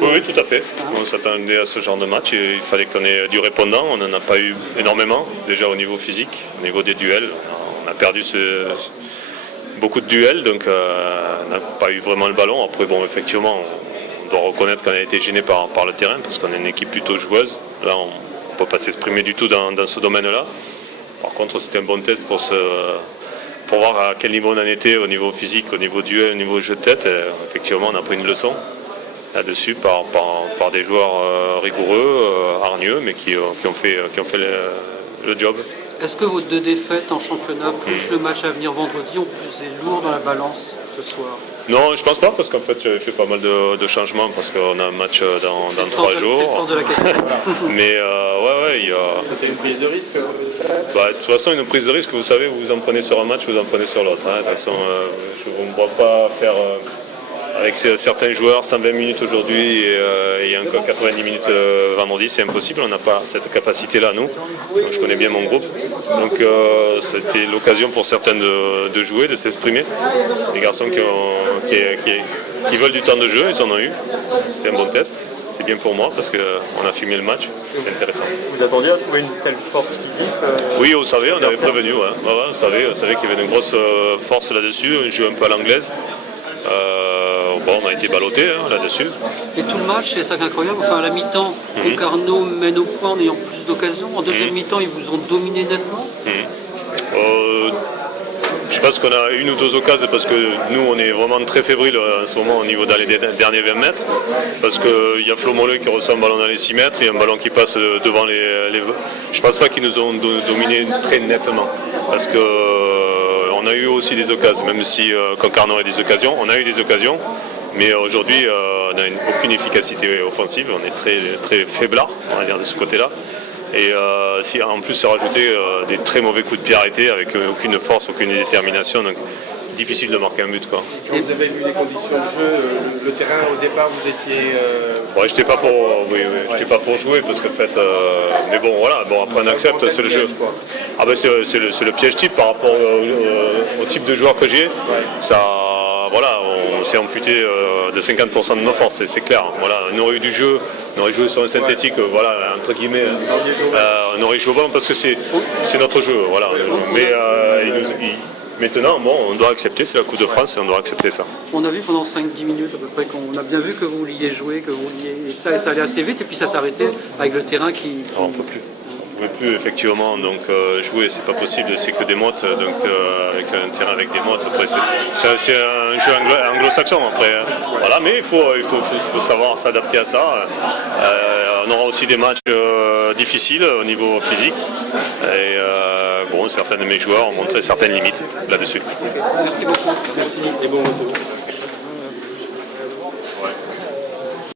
Oui, tout à fait. On s'attendait à ce genre de match et il fallait qu'on ait du répondant. On n'en a pas eu énormément, déjà au niveau physique, au niveau des duels. On a perdu beaucoup de duels, donc on n'a pas eu vraiment le ballon. Après, bon, effectivement, on doit reconnaître qu'on a été gêné par le terrain parce qu'on est une équipe plutôt joueuse. Là, on ne peut pas s'exprimer du tout dans ce domaine-là. Par contre, c'était un bon test pour voir à quel niveau on en était au niveau physique, au niveau duel, au niveau jeu de tête. Et effectivement, on a pris une leçon là-dessus par des joueurs rigoureux, hargneux, mais qui ont fait le job. Est-ce que vos 2 défaites en championnat, plus le match à venir vendredi, ont pesé lourd dans la balance ce soir? Non, je pense pas, parce qu'en fait j'avais fait pas mal de changements, parce qu'on a un match dans 3 jours. C'est le sens de la question. Mais ouais, il y a... C'était une prise de risque. De toute façon, une prise de risque, vous savez, vous en prenez sur un match, vous en prenez sur l'autre. De toute façon, je ne me vois pas faire... avec certains joueurs, 120 minutes aujourd'hui et encore 90 minutes vendredi, c'est impossible, on n'a pas cette capacité-là, nous. Donc, je connais bien mon groupe. Donc c'était l'occasion pour certains de jouer, de s'exprimer. Des garçons qui veulent du temps de jeu, ils en ont eu. C'était un bon test. C'est bien pour moi parce qu'on a filmé le match, c'est intéressant. Vous attendiez à trouver une telle force physique Oui, on savait, on avait prévenu. Ouais. On savait qu'il y avait une grosse force là-dessus, on joue un peu à l'anglaise. On a été ballotté là-dessus. Et tout le match, c'est ça qui est incroyable. Enfin, à la mi-temps, Concarneau mène au point en ayant plus d'occasions. En deuxième mi-temps, ils vous ont dominé nettement. Je pense qu'on a une ou deux occasions parce que nous, on est vraiment très fébrile en ce moment au niveau dans les derniers 20 mètres. Parce qu'il y a Flo Mollet qui reçoit un ballon dans les 6 mètres, il y a un ballon qui passe devant les... Je pense pas qu'ils nous ont dominé très nettement. Parce que on a eu aussi des occasions, même si Concarneau a des occasions, on a eu des occasions. Mais aujourd'hui, on n'a aucune efficacité offensive, on est très, très faiblard, on va dire, de ce côté-là. Et si en plus c'est rajouté des très mauvais coups de pied arrêtés avec aucune force, aucune détermination, donc difficile de marquer un but, quoi. Quand vous avez vu les conditions de jeu, le terrain au départ, vous étiez... Ouais, j'étais pas pour jouer parce qu'en fait, mais bon voilà, après on accepte, c'est le jeu. Ah ben c'est le piège type par rapport au type de joueur que j'ai. Ça, voilà, on s'est amputé de 50% de nos forces, c'est clair. Voilà, on aurait eu du jeu, on aurait joué sur un synthétique, voilà, entre guillemets, on aurait joué au ballon parce que c'est notre jeu, voilà. Mais maintenant, bon, on doit accepter, c'est la Coupe de France et on doit accepter ça. On a vu pendant 5-10 minutes à peu près qu'on a bien vu que vous vouliez jouer, que vous vouliez... Et ça allait assez vite et puis ça s'arrêtait avec le terrain qui... On ne peut plus. On ne peut plus effectivement, donc jouer c'est pas possible, c'est que des mottes, donc avec un terrain avec des mottes, après c'est un jeu anglo-saxon après. Voilà, mais il faut savoir s'adapter à ça. On aura aussi des matchs difficiles au niveau physique. Et bon, certains de mes joueurs ont montré certaines limites là-dessus. Merci beaucoup. Merci et bon retour. Ouais.